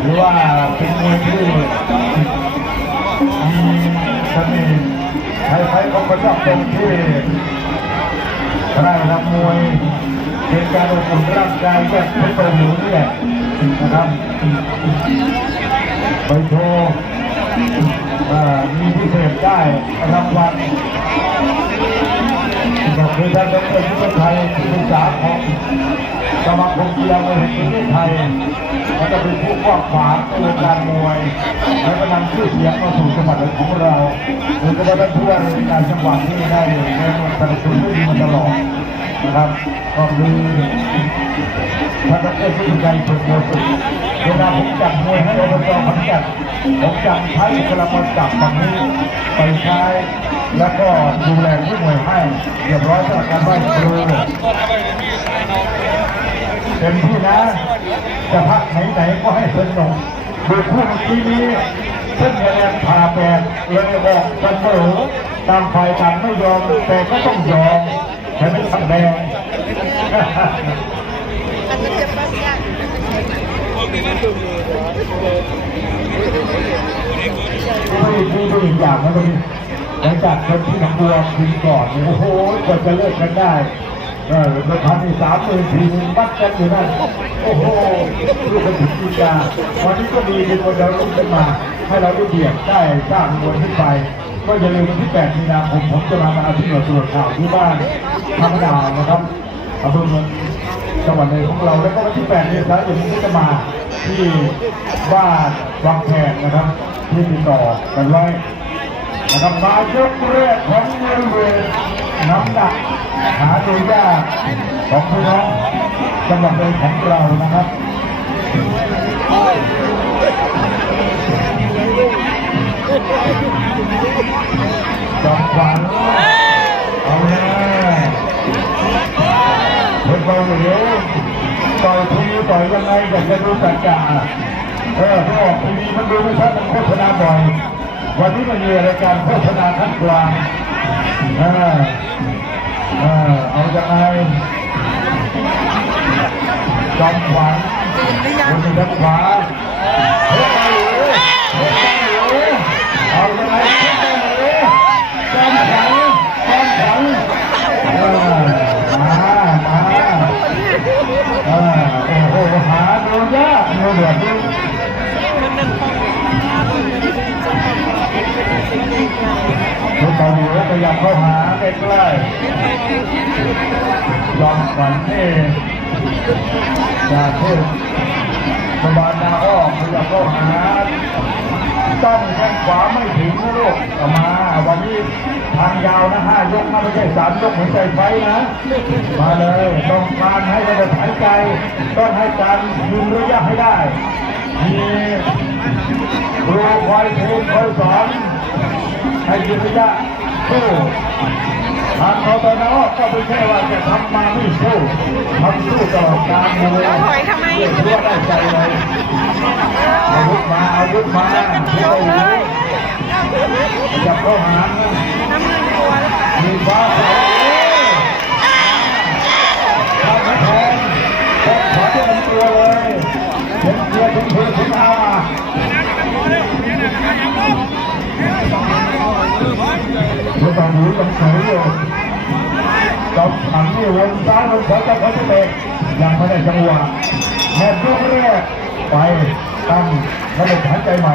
หรือว่าเป็นมวยที่มีเสน่ห์ใครๆเขาก็ชอบตรงที่ได้ทำมวยเป็นการอบอุ่นร่างกายแบบไม่ตรงหนูนี่แหละนะครับไปโชว์มีพิเศษได้รางวัลก็คือท่านดรยุทธไทยที่ปรึกษาของ สมาคมกีฬามวยแห่งประเทศไทยแล้วก็เป็นผู้กว้างขวางในวงการมวยและก็นำชื่อเสียงมาสู่จังหวัดของเราโดยเฉพาะท่านผู้ว่าราชการจังหวัดที่ได้แนะนำสนับสนุนได้ดีมาตลอดนะครับก็คือท่านดรสุทธิชัยสุขโมสุขเวลาผมจัดมวยให้อบจขอนแก่นผมจัดใช้กระมาจับฝั่งนี้ไปใช้แล้วก็ดูแลผู้มวยให้เรียบร้อยสำหรับการไหว้ครู เต็มที่นะจะพักไหนๆก็ให้สนุกดูคู่เมื่อกี้นี้เส้นแนนผ่าแปดเลยบอกเสมอตามฝ่ายต่างไม่ยอมแต่ก็ต้องยอมแต่ไม่ทำแดงที่ที่ดูอีกอย่างนะตรงนี้ หลังจากคนที่หนองบัวคืนก่อนเนี่ยโอ้โหกว่าจะเลิกกันได้เออราคาที่สามหมื่นสี่หมื่นบัตกันอยู่นั่นโอ้โหลูกกระถิ่นกีฬาวันนี้ก็มีเป็นคนเดินลุกขึ้นมาให้เราได้เบียดได้สร้างมวลขึ้นไป ก็อย่าลืมวันที่ 8 มีนาคมผมจะมามาที่หน่วยตรวจข่าวที่บ้านธรรมดาวนะครับอำเภอเมืองจังหวัดเลยของเราแล้วก็วันที่ 8 เมษายนนี้ก็จะมาที่บ้านวางแผนนะครับ ที่ติดต่อกันไว้ นะครับมายกแรกของบริเวณน้ำหนักหาดูยากของพี่น้องจังหวัดเลยของเรานะครับจอมขวัญเอาแน่เฮ้ยต่อยเดี๋ยวต่อยทีต่อยยังไงอยากจะรู้จักจ่าเออเขาบอกทีวีมันดูไม่ชัดมันโฆษณาบ่อย วันนี้มันมีรายการโฆษณาขั้นกลางเออเออเอาจากไงจอมขวัญคนหนึ่งด้านขวาเฮ้ยไปเลยเฮ้ยไปเลยเอาจากไงเฮ้ยไปเลยจอมขวัญจอมขวัญเออมามาเออโอ้โหหาดูยากเนื้อแบบนี้ ทุ กคนอยู่พยายามเข้าหาใกล้ๆยอมฝันนี่จากเทศสบานนาอ้อมพยายามเข้าหาต้องแข้งขวาไม่ถึงนะลูกเอามา วันนี้ทางยาวนะห้ายกนะไม่ใช่สามยกเหมือนใจไฟนะ มาเลยต้องการให้ระดับหายใจ ต้องให้การยืนระยะให้ได้ มีครูคอยเทรนคอยสอนให้ยืนระยะ สู้ทางเขาตอนนั้นก็ไม่ใช่ว่าจะทำมาไม่สู้ทำสู้ตลอดการเลยถอยทำไมเพื่อได้ใจเลยอาวุธมาอาวุธมาเที่ยวอยู่จับเข้าหาน้ำเงินตัวมีฟ้าใสทำให้แทนแทนขอที่ลำตัวเลยเห็นเพื่อเห็นเพื่อเห็นอา เมื่อตอนนี้ต้องเฉยอยู่จอมขันนี่วนซ้ายวนขวาจะเขาจะเตะยังไม่ได้จังหวะแมตช์ยกแรกไปตั้งระบบหายใจใหม่